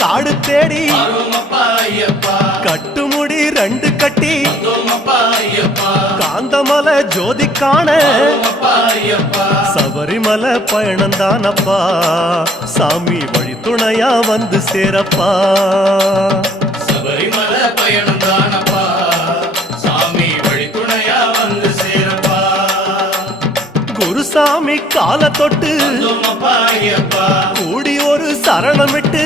காடு தேடி கட்டுமுடி 2 கட்டி காந்தமலை ஜோதி காண சபரிமலை பயணந்தானப்பா சாமி வழி துணையா வந்து சேரப்பா சபரிமலை பயணந்தானப்பா சாமி வழி துணையா வந்து சேரப்பா குருசாமி கால தொட்டு கூடி ஒரு சரணமிட்டு